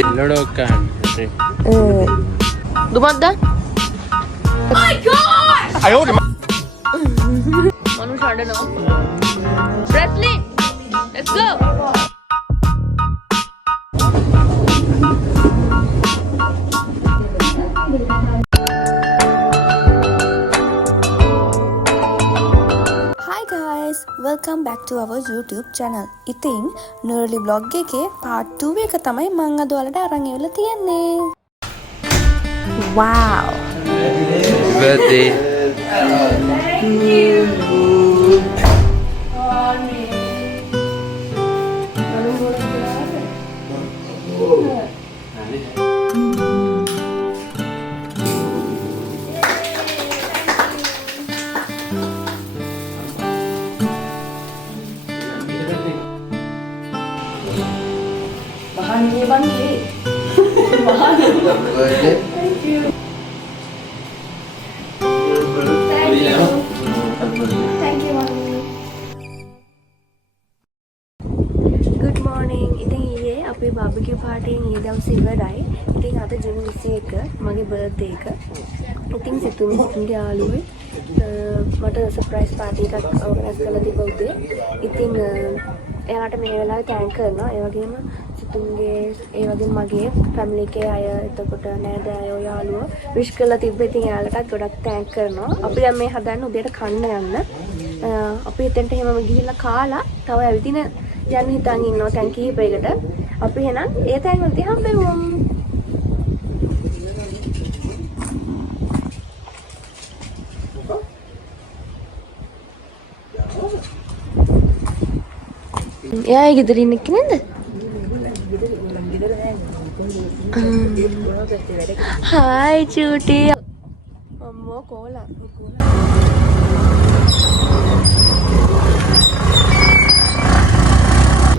Lodokan. Dumadda? Oh my god! Ayo di Manu shada no. Presley, let's go. Hi guys, welcome back to our YouTube channel. ඉතින් Nurali vlog එකේ part 2 එක තමයි මම අද ඔයාලට අරන් එවලා තියන්නේ. Wow. Happy birthday. Thank you. Thank you. Thank you, mommy. Good morning. ඉතින් ඊයේ අපේ බාබිකියු පාර්ටි එකේ ඊයේ දවසේ ඉවරයි. ඉතින් අද ජූන් 21 මගේ බර්ත්ඩේ එක. ඉතින් සිතුම්ගේ යාළුවෝ මට සර්ප්‍රයිස් පාර්ටි එකක් ඕගනයිස් කරලා තිබ්බ උදේ. ඉතින් එයාට මේ වෙලාවේ තෑන්ක් කරනවා. ඒ වගේම සිතුම්ගේ ඒ වගේම මගේ ෆැමිලි එකේ අය එතකොට නෑදෑයෝ යාළුවෝ විශ් කරලා තිබ්බ. ඉතින් එයාලටත් ගොඩක් තෑන්ක් කරනවා. අපි දැන් මේ හදන්න උදේට කන්න යන්න. අපි එතනට එහෙමම ගිහිල්ලා කාලා තව ඇවිදින යන්න හිතන් ඉන්නවා තැන් කිහිපයකට. අපි එහෙනම් ඒ තැන් වලදී හම්බෙමු. එයා ගෙදර ඉන්න කෙනෙක්ද? හායි චූටි. අම්මෝ කෝලා.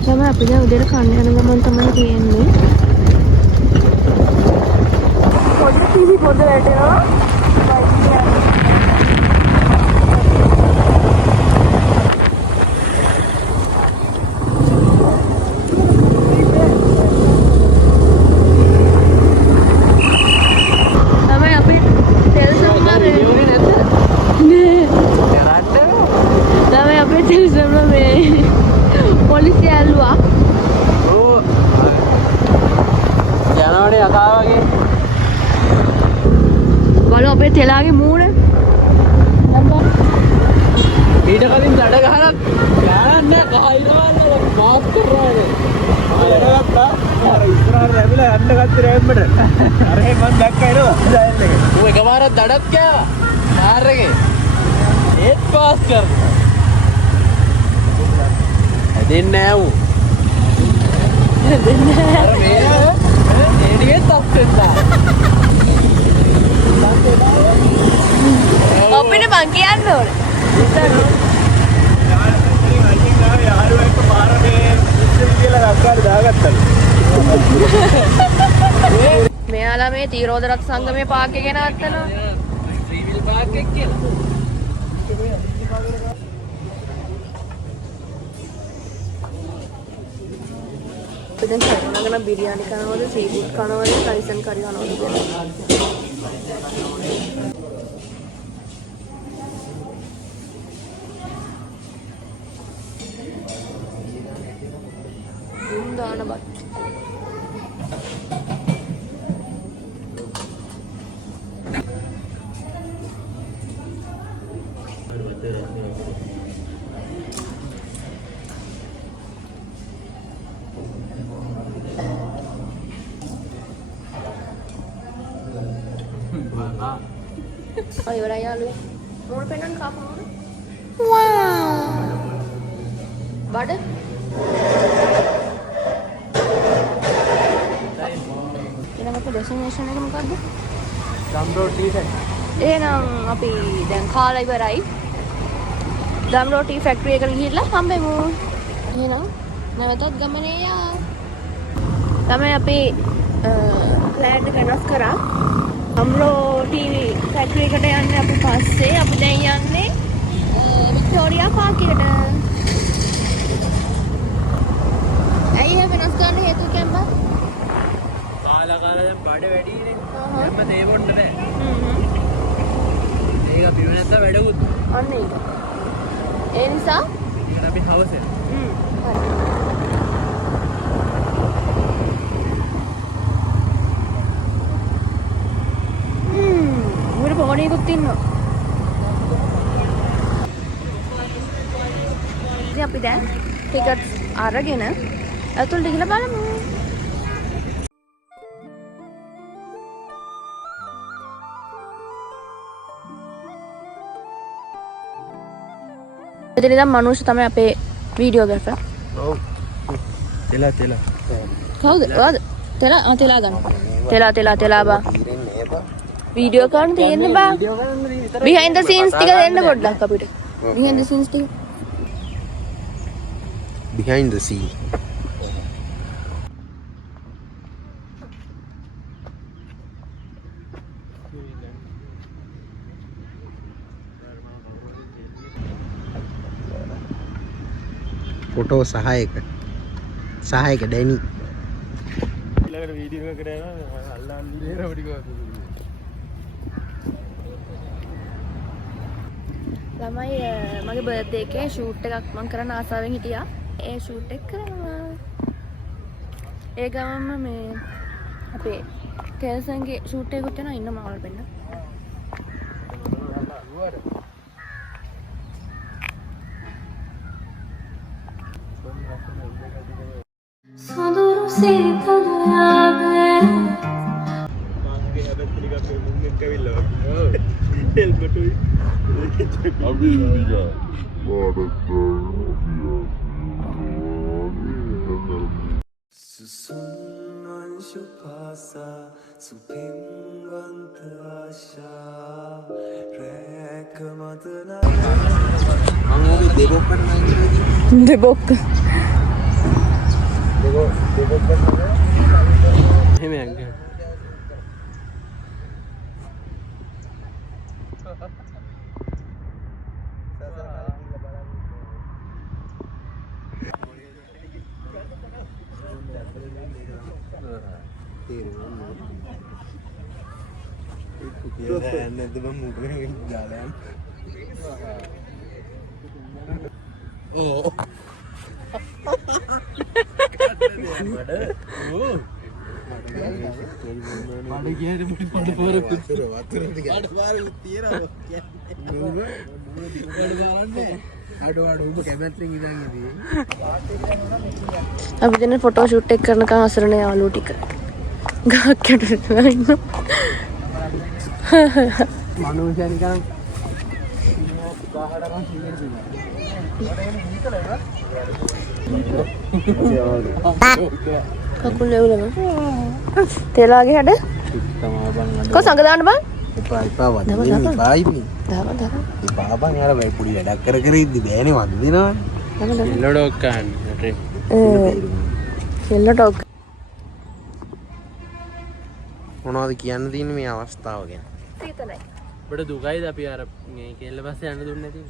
තමයි අපි දැන් උදේට කන්න යන ගමන් තමයි තියෙන්නේ. පොඩි ටීවී පොඩ වැටෙනවා. අපේ තෙලාගේ මූණ ඊට කලින් දඩ ගහලා ගහන්න කහිරවල මාප් කරානේ ආයෙත් අර ඉස්සරහට ලැබිලා යන්න ගත්තේ රෑම්මට අර ඒ මන් දැක්කා නේද දැන් එක ඌ එකපාරක් දඩක් ගෑවා කාර් එකේ ඒත් පාස් කරා හැදෙන්නේ නෑ ඌ හැදෙන්නේ නෑ අර මේ ඒඩියේ තප්පෙන්දා අපිට බං කියන්න ඕනේ. මෙයාලා මේ තීරෝධ රත් සංගමේ පාක් එක ගෙනවත්තනවා. ෆ්‍රීවිල් පාක් එක කියලා. දැන් කරනගෙන බිරියානි කනවද, සීෆුඩ් කනවද, රයිසන් කරි කනවද කියලා. දාන බත් ඉවරයි යාළුවෝ මූණ පෙන්නන්න කාපු මූණ වාව් බඩ අපේ ඩෙස්ටිනේෂන් එක මොකද්ද? දම්රෝ ටී ෆැක්ටරි. එහෙනම් අපි දැන් කාලා ඉවරයි. දම්රෝ ටී ෆැක්ටරි එකට ගිහිල්ලා හම්බෙමු. එහෙනම් නැවතත් ගමනේ යා. තමයි අපි ප්ලෑන් එක වෙනස් කරා. දම්රෝ ටී ෆැක්ටරි එකට යන්නේ අපි පස්සේ අපි දැන් යන්නේ වික්ටෝරියා පාක් එකට. ඇයි එහෙම වෙනස් කරන්න හේතුව කියන්න බෑ? බඩ වැඩිනේ. හැම තේ බොන්න බෑ. ඒක බිම නැත්නම් වැඩකුත්. අන්න ඒක. ඒ නිසා ඒක අපි හවසේ. හරි. මුර පොණේකුත් ඉන්නවා. ඉතින් අපි දැන් ටිකට්ස් අරගෙන ඇතුළට ගිහලා බලමු. එතන ඉඳන් මනුෂ්‍ය තමයි අපේ වීඩියෝග්‍රාෆර්. ඔව්. තෙලා. කවුද? ඔයාද? තෙලා ගන්න. තෙලා බා. වීඩියෝ කරන්න තියෙන්නේ බා. behind the scenes ටික දෙන්න පොඩ්ඩක් අපිට. behind the scenes ටික. behind the scene. ෆොටෝ සහායක ඩැනි ඊළඟට වීඩියෝ එකකට යනවා අල්ලන්නේ රවටි කවද ළමයි මගේ බර්ත්ඩේ එකේ ෂූට් එකක් මම කරන්න ආසාවෙන් හිටියා. ඒ ෂූට් එක කරනවා. ඒ ගමම මේ අපේ ටෙල්සන්ගේ ෂූට් එකකුත් යනවා ඉන්න මාවල් වෙන්න. සොඳුරු සීතල යාවේ මාගේ අදත්‍රික පෙමුන් එක්ක ඇවිල්ලා ඔව් හෙල්පටුයි අබිවිගා Susun anshu phasa supinwant asha rekamadana මම ඔබ දෙබොක්කට නංගිලා දෙබොක්ක. එහෙම යන්න Oh. මඩ ගියාට මඩ පාර කුත්තර වතුර ටික මඩ පාර තියනවා කියන්නේ අඩ ඔබ කැමැත්තෙන් ඉඳන් ඉදී අපි දැන් ෆොටෝ ෂූට් එක කරනකම් අසරණ යාළුවෝ ටික ගහක් යටට ඉන්නවා. මනුෂ්‍ය නිකන් කකුල් ලෙවලම තෙලාගේ හැඩ කො සංග දාන්න බං. එපා වදින්නේ බායිනේ දාපන් බාබන් යාර වෙයි පුඩි වැඩක් කර ඉද්දි බෑනේ වද දෙනවනේ එල්ලඩොක් ගන්න රේ එල්ලඩොක් මොනවද කියන්න තියෙන්නේ මේ අවස්ථාව ගැන සීතලයි. ඔබට දුකයිද අපි අර මේ කෙල්ල පස්සේ යන්න දුන්නේ නැති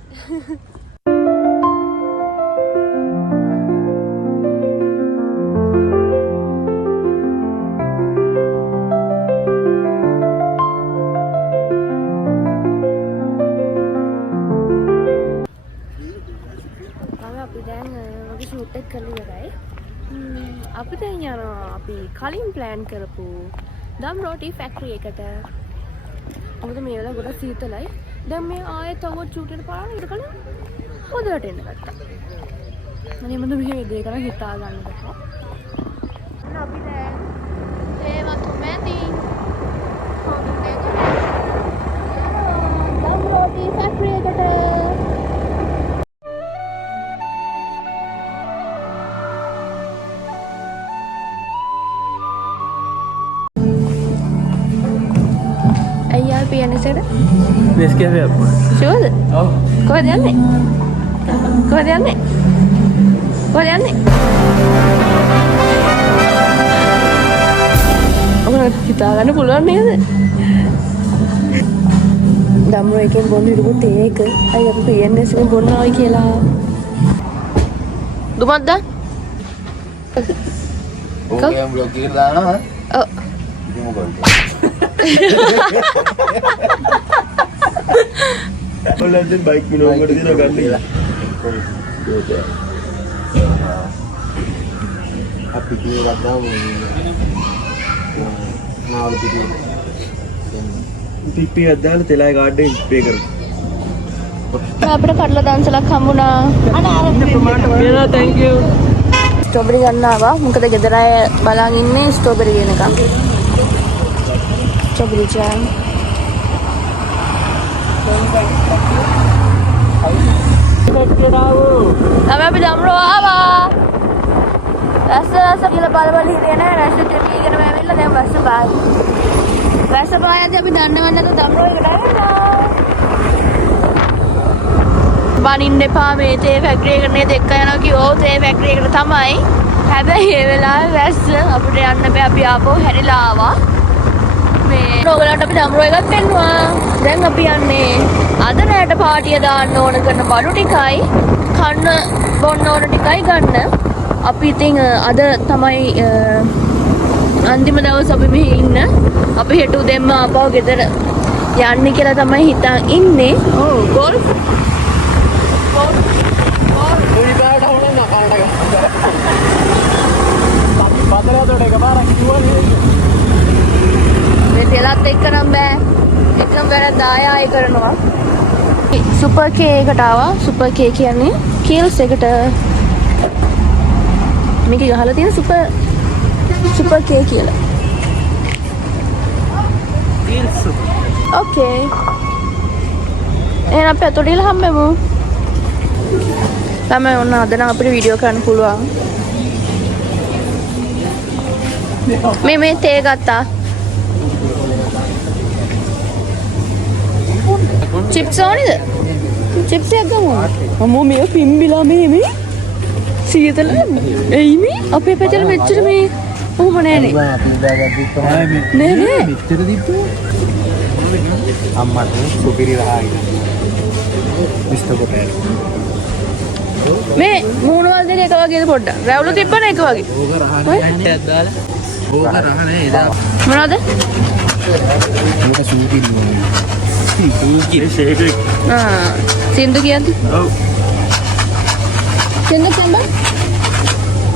ෂූට් එක කරලා ඉවරයි. අපි දැන් යනවා අපි කලින් ප්ලෑන් කරපු දම් රෝටි ෆැක්ටරි එකට. මොකද මේ වෙලාව ගොඩක් සීතලයි. දැන් මේ ආයෙත් තව ෂූට් එකට පාරන ඊට කලින් හොදට එන්න ගත්තා. මම මොකද මේ දෙය කරා හිතා ගන්න බෑ. අපි දැන් ඒවත් මැදි දම් රෝටි ෆැක්ටරි එකට පියනිසට නෙස්කැෆේ අප්පා ෂුවර්ද? ඔව් කොහෙද යන්නේ? කොහෙද යන්නේ? ඔබට හිතා ගන්න පුළුවන් නේද? දම්රෝ එකෙන් බොන්න හිටපු තේ එක අය අපි පියන්ස් එකෙන් බොන්නවයි කියලා. දුමද්ද? ඕකේ බ්ලොග් එකට දානවා ඔව්. ඉතින් ඔයාලෙන් බයික් මිනෝකට දින ගන්න. අපි කියලා ගාමු. නාවල පිටින්. පිපි අදාල තෙලයි ගාඩේ ස්ප්‍රේ කරමු. අපිට කඩලා දන්සලක් හම්බුණා. අනේ thank you. ස්ට්‍රොබෙරි ගන්න ආවා. මොකද ගෙදර අය බලන් ඉන්නේ ස්ට්‍රොබෙරි වෙනකම්. Strawberry jam. තමයි අපි දම්රෝ ආවා. වැස්ස කියලා බලබල හිටියේ නෑ. වැස්ස දෙවියගෙන ඇවිල්ලා දැන් වැස්ස බායි. වැස්ස බායදී අපි දන්නවන්නද දම්රෝ එකට ඇවිල්ලා. බනින්න එපා මේ තේ ෆැක්ටරි එකට නේද එක්ක යනවා කිව්වෝ තේ ෆැක්ටරි එකට තමයි. හැබැයි ඒ වෙලාවේ වැස්ස අපිට යන්න බෑ අපි ආපහු හැරිලා ආවා. මේ ඔයගලන්ට අපි දම්රෝ එකක් පෙන්නුවා. දැන් අපි යන්නේ අද රැට පාටිය දාන්න ඕන කරන බඩු ටිකයි කන්න බොන්න ඕන ටිකයි ගන්න. අපි ඉතින් අද තමයි අන්තිම දවස් අපි මෙහි ඉන්න. අපි හෙට උදෙන්ම ආපහු ගෙදර යන්න කියලා තමයි හිතන් ඉන්නේ. ඔව් ගෝල්ෆ් මේ තෙලත් එක්ක නම් බෑ. එකම වැරද්ද ආය කරනවා. සුපර් කේ එකට ආවා. සුපර් කේ කියන්නේ කීල්ස් එකට මේක ගහලා තියෙන සුපර් කේ කියලා. කීල්ස්. ඕකේ. එහෙනම් අපි අතට ඉල හම්බෙමු. තමයි ඔන්න අද නම් අපිට වීඩියෝ කරන්න පුළුවන්. මේ තේ ගත්තා. චිප්ස් ඕනිද? චිප්ස් එකක් ගමු. අම්මෝ මේ පිම්බිලා මේ සීතල එයි මේ අපේ පැත්තට මෙච්චර මේ ඔහොම නෑනේ. නෑ මෙච්චර දීප්පු. අම්මට සුපිරි රහයි. මිස්ටර් කොපේ. මේ මූණවල දෙක එක වගේද පොඩ්ඩක්. රැවුල තිබ්බන එක වගේ. ඕක රහන හැටයක් දාලා. ඕක රහ නෑ එදා. මොනවද? මේක සූපිරි නෝනේ. සූපිරි ෂේක් එක. සින්දු කියද්දි? ඔව්. සින්දු කියන්න?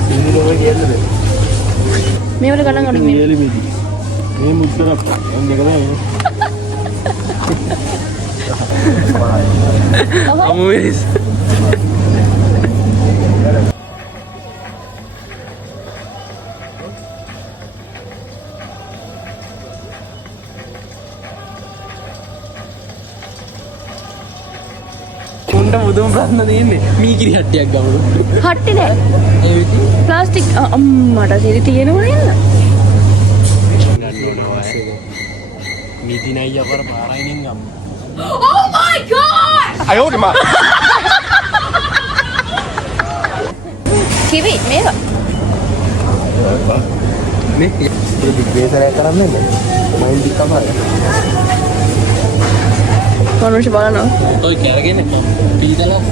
සින්දු ඔය කියන්නද? මේ වල ගණන් අඩු මේ. මේ මුද්දර අන්න එක තමයි. අමුවිස්. උන්ට මුදුන් ප්‍රශ්න තියෙන්නේ මීකිරි හට්ටියක් ගමු. හට්ටි නෑ. ඒ විදි ප්ලාස්ටික් අම්මට සිරි තියෙනව නේද? මීති නයි අපර පාරයිනින් ගමු. Oh my god! අයෝගේ මා. කිවි මේක. මේ විශ්වේෂණය කරන්නේ නැහැ. මයින් දික් තමයි. කොනොෂ බලනවා. ඔය කැරගෙන පීදලා.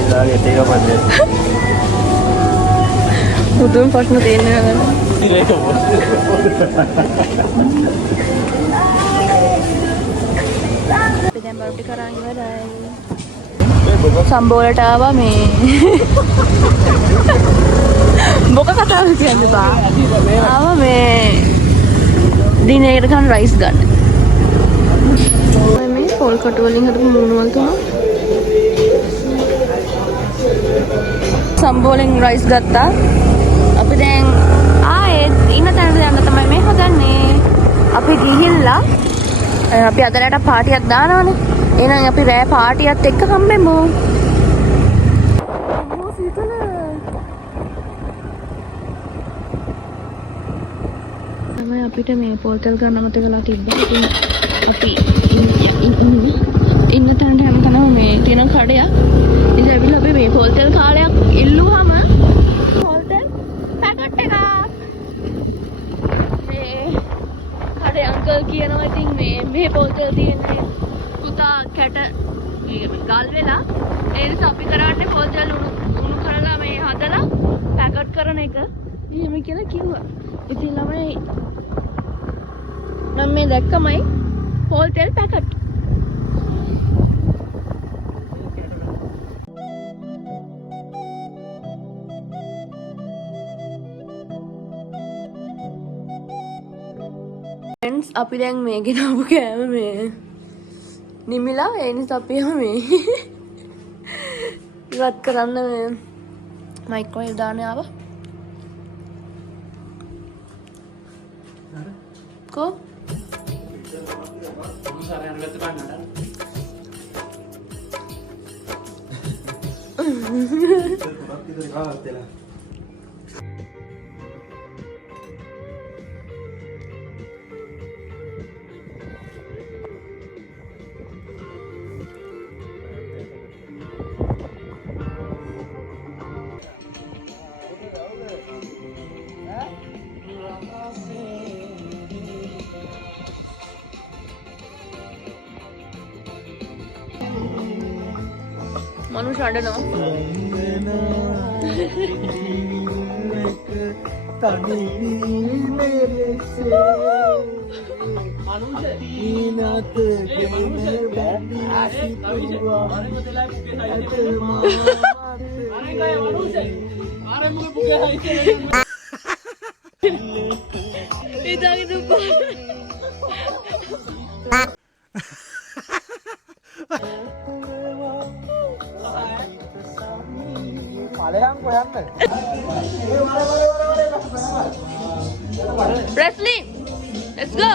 ඉතාලේ තේක පස්සේ. මුදුන් ප්‍රශ්න තියෙන්නේ නැහැ. ඉරේක මොකද? අපි දැන් බරුටි කරන් ඉවරයි. සම්බෝලට ආවා මේ. මොක කතාව කියන්නේ බා. ආවා මේ දිනේකට කන රයිස් ගන්න. මේ පොල් කට වලින් හදපු මූණු වල තුන. සම්බෝලෙන් රයිස් ගත්තා. අපි දැන් ආයෙත් ඉන්න තැනට යන්න තමයි මේ හදන්නේ. අපි ගිහිල්ලා අපි අදලට පාටියක් දානවනේ. එහෙනම් අපි රෑ පාටියත් එක්ක හම්බෙමු. අම්මෝ සීතල. තමයි අපිට මේ පොල්තල් ගන්න මතක කරලා තිබ්බා. ඉතින් අපි ඉන්න තැනට හැමතැනම මේ තියෙන කඩයක්. ඉතින් ඇවිල්ලා අපි මේ පොල්තල් කාලයක් ඉල්ලුවාම පොල්තල් පැකට් එක. මේ කඩේ අංකල් කියනවා ඉතින් මේ පොල්තල් තියෙන්නේ පුතා කැට මේ ගල් වෙලා ඒ නිසා අපි කරන්නේ පොල්තල් උණු කරලා මේ හදලා පැකට් කරන එක. එහෙම කියලා කිව්වා. ඉතින් ළමයි නම් මේ දැක්කමයි හෝල්ටෙල් පැකට්. ෆ්‍රෙන්ඩ්ස් අපි දැන් මේ ගෙනාවු කෑම මේ නිමිලා ඒ නිසා අපි මේ ඉවත් කරන්න මේ මයික්‍රෝවේව් දාන්න ආවා. को මනුෂ්‍ය අඬනවා. Presley, let's go.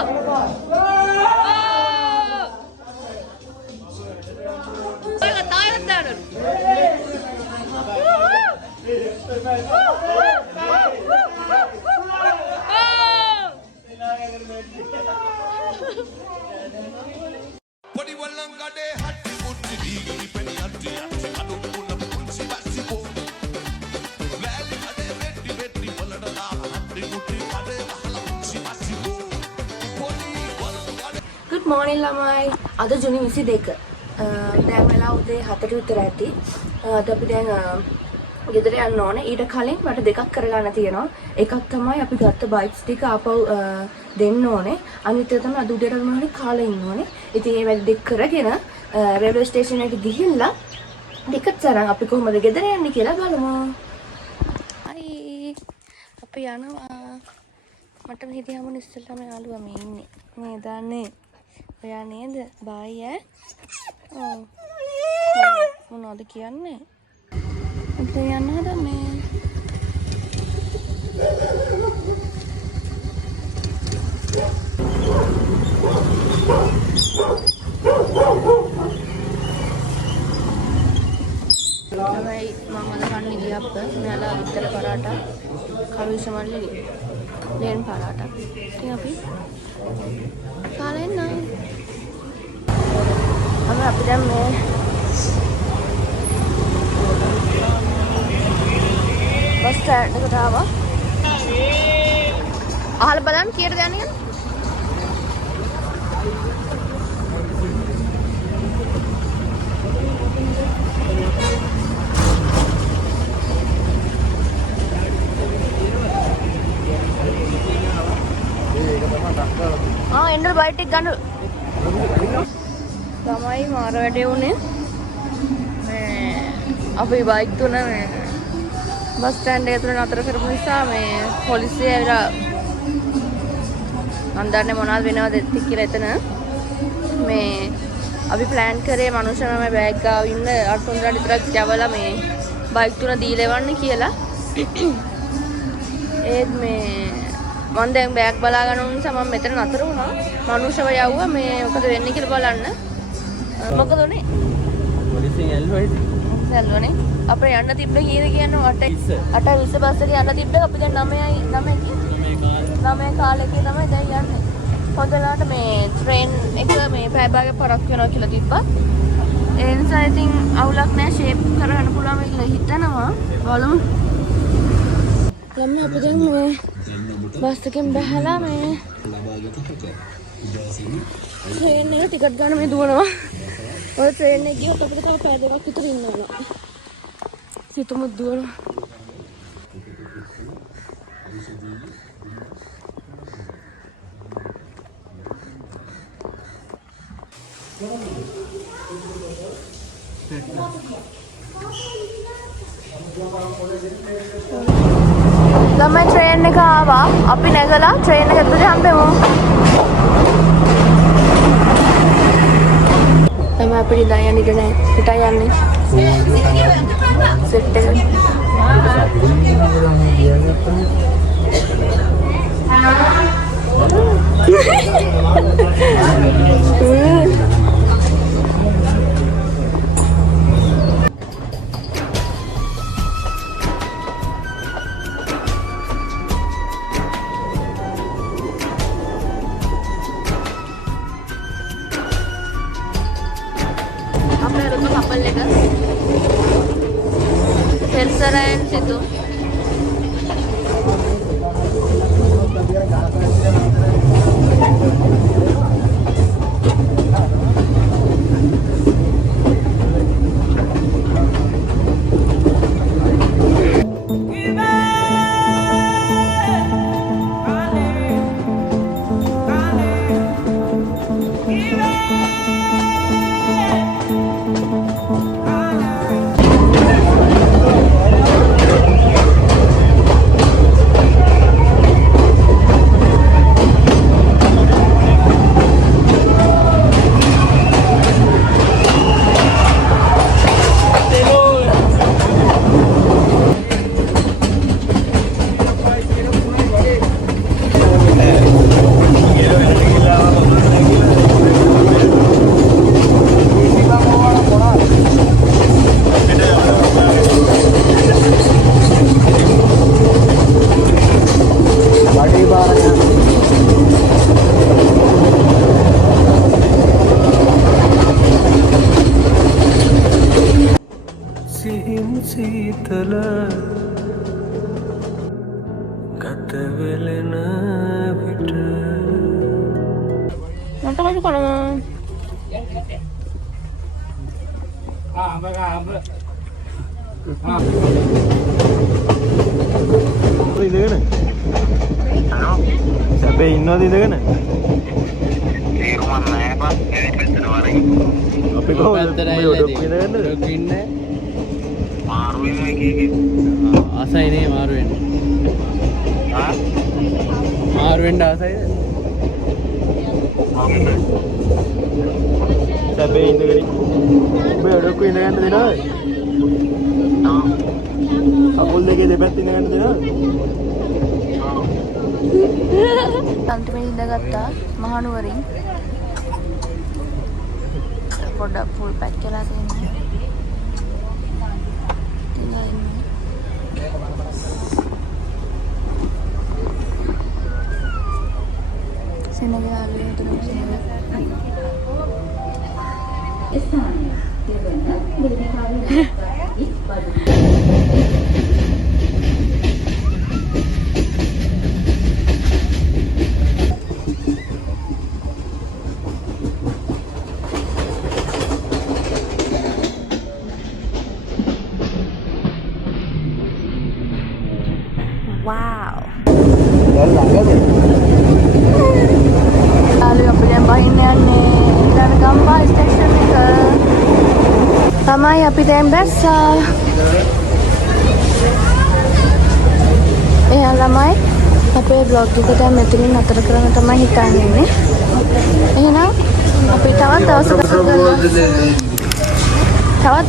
Good morning ළමයි. අද ජුනි 22. දැන් වෙලා උදේ 7ට විතර ඇති. අද අපි දැන් ගෙදර යන්න ඕනේ. ඊට කලින් මට දෙකක් කරගන්න තියෙනවා. එකක් තමයි අපි ගත්ත බයික්ස් ටික ආපහු දෙන්න ඕනේ. අනිත් එක තමයි අද උදේට මොනවද කාලේ ඉන්න ඕනේ. ඉතින් ඒ වැඩ දෙක කරගෙන රේල්වේ ස්ටේෂන් එකට ගිහිල්ලා ටිකට්ස් අරන් අපි කොහොමද ගෙදර යන්නේ කියලා බලමු. හයි. අපි යනවා. මට මෙහෙදී හැමෝම ඉස්සෙල්ලාම යාළුවා මේ ඉන්නේ. මේ දාන්නේ. ඔයා නේද? බයි ඈ. ඔව්. මොනවද කියන්නේ? අපි යන්න හදන්නේ. Hai, mama makan ini apa? Nyala itar paratha, kami sama lili, len paratha. Ini apa? Kalian na? Kami apa jam me? Bus stand dekat apa? Ahal badan kira dia ni? हाँ इंडर बाइट एक गाना තමයි මාර වැඩේ උනේ මේ අපි bike තුන මේ බස් ස්ටෑන්ඩ් එක තුන නතර කරපු නිසා මේ පොලිසිය ඇවිල්ලා මන් දන්නේ මොනවද වෙනවද කියලා එතන මේ අපි ප්ලෑන් කරේ මනුෂ්‍යම මේ බෑග් ගාව ඉන්න 800 විතරක් යවලා මේ බයික් තුන දීලා එවන්න කියලා ඒත් මේ මම දැන් බෑග් බලා ගන්න උන් නිසා මම මෙතන නතර වුණා. මනුෂ්‍යව යවුවා මේ මොකද වෙන්නේ කියලා බලන්න. මොකද උනේ? පොලිසියෙන් ඇල්ලුවා ඉතින්. ඇල්ලුවානේ. අපේ යන්න තිබ්බ කීයද කියන්නේ 8:20 බස් එකේ යන්න තිබ්බ අපි දැන් 9 කාලෙකේ තමයි දැන් යන්නේ. හොඳලාට මේ ට්‍රේන් එක මේ පැය භාගයක් පරක් වෙනවා කියලා තිබ්බා. ඒ නිසා ඉතින් අවුලක් නැහැ ෂේප් කරගන්න පුළුවන් කියලා හිතනවා. බලමු. ළමයි අපි දැන් මේ බස් එකෙන් බහලා මේ ට්‍රේන් එක ටිකට් ගන්න මේ දුවනවා. ඔය ට්‍රේන් එක ගියොත් අපිට තව පැය දෙකක් විතර ඉන්න ඕන. සිතමු දුවනවා. ළමයි ට්‍රේන් එක ආවා. අපි නැගලා ට්‍රේන් එක ඇතුලේ හම්බෙමු. තමයි අපිට ඉඳන් යන්න ඉඩ නැහැ. පිටයි යන්නේ. සෙට් එක. couple එක පෙල්සරයන් සිතු සීතල ගත වෙලෙන විට මට කවුරු කරනවා ඉඳගෙන සැපේ ඉන්නවද ඉඳගෙන අපි කොහොමද ඉන්නේ ආසයිනේ මාරුවෙන්න මාරුවෙන්න ආසයිද සැපේ ඉඳගෙන ඔබ ඔඩොක්කු ඉඳගන්න දෙනවද අකුල් දෙකේ දෙපැත්ත ඉඳගන්න දෙනවද අන්තිමේ ඉඳගත්තා මහනුවරින් පොඩ්ඩක් ෆුල් පැක් කරලා තියෙනවා wow lalu අපි දැන් බහින්න යන්නේ ඊළඟ ගම්පහ ස්ටේෂන් එක තමයි අපි දැන් බැස්සා එහෙනම් ළමයි අපේ vlog එක දැන් මෙතනින් නතර කරන්න තමයි හිතන්නේ ඉන්නේ එහෙනම් අපි තවත්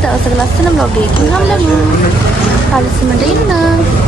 දවසක ලස්සන vlog එකකින් හම්බෙමු. හරිස්මට ඉන්න